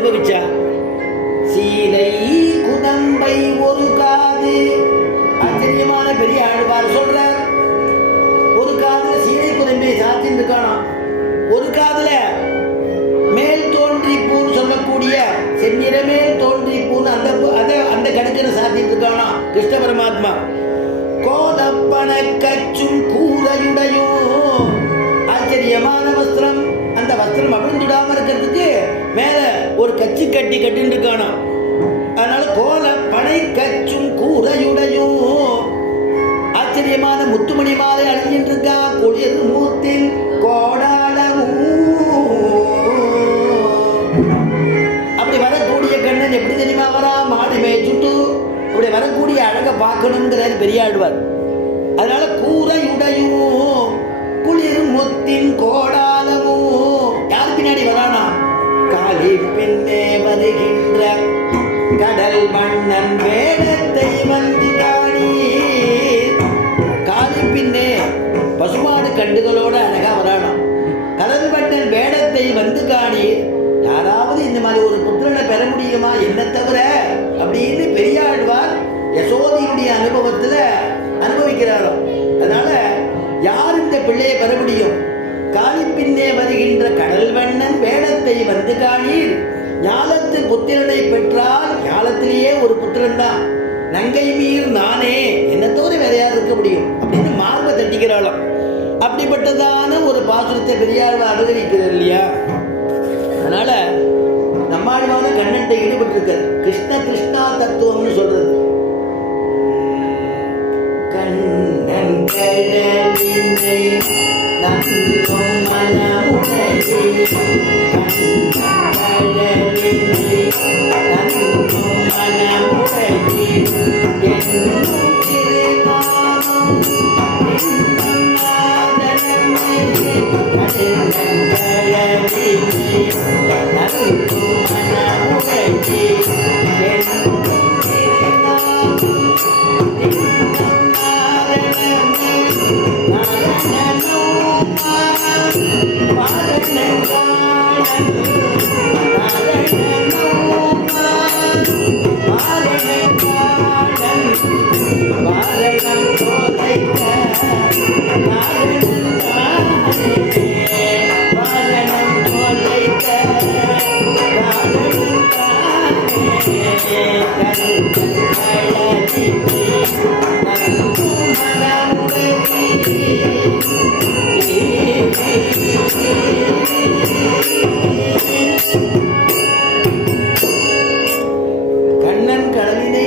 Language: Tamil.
அனுபவிச்சா? சீலை குதம்பை ஒரு காது. ஆச்சரியமான பெரிய ஆழ்வார் சொல்றார் ஒரு காதுல சீலை குதம்பை சாத்தின்னு காணும் ஒரு காதுல மேல் தோன்றி பூன்னு சொல்லக்கூடிய செந்நிறமே மேல் தோன்றி பூன்னு அந்த அந்த கணக்கில் சாத்திட்டு இருக்கானா கிருஷ்ண பரமாத்மா. கோதப்பன கச்சும் கூரையுடையும். ஆச்சரியமான வஸ்திரம். அந்த வஸ்திரம் அவிழ்ந்துடாம இருக்கிறதுக்கு மேல ஒரு கச்சி கட்டி கட்டின்னு இருக்கானா? அதனால கோல பனை கச்சும் கூரையுடையும். ஆச்சரியமான முத்துமணி மாலை அணிஞ்சிட்டு இருக்கா? குளிர் மூத்தின் கோடாளமும் அப்படி வரக்கூடிய கண்ணன் எப்படி தெரியுமா வரா மாடு மேய்ச்சுட்டு இப்படி வரக்கூடிய அழகை பார்க்கணுங்கிறாரு பெரியாழ்வார். அதனால கூரையுடையும். குளிர் முத்தின் கோடாலமும் மன்னன் பின்னே பசுமாடு கண்டுகளோட அழகா வரானாம் மன்னன் வேடத்தை வந்து காணி யாராவது இந்த மாதிரி ஒரு புத்திரனை பெற முடியுமா? என்ன தவிர அப்படின்னு பெரியாழ்வார் யசோதியுடைய அனுபவத்துல அனுபவிக்கிறாரோ. அதனால யார் இந்த பிள்ளையை பெற முடியும்? காலி பின்னே வருகின்ற கடல் வண்ணன் வேடத்தை வந்து காணீர். ஞானத்து புத்திரனை பெற்றால் ஞானத்திலேயே ஒரு புத்திரன் தான் நங்கை மீர் நானே. என்னத்தோடு தவிர வேற யார் இருக்க முடியும்? அப்படின்னு மார்பை தட்டிக்கிறாளாம். அப்படிப்பட்டதான ஒரு பாசுரத்தை பெரியாழ்வா அனுபவிக்கிறார் இல்லையா? அதனால நம்மாழ்வான கண்ணன்ட்ட ஈடுபட்டிருக்கார். கிருஷ்ண கிருஷ்ணா தத்துவம்னு சொல்றது. கண்ணன் கடலினை நன்றும் மனமுடையே கண்ணன் கடலினை and Thank you.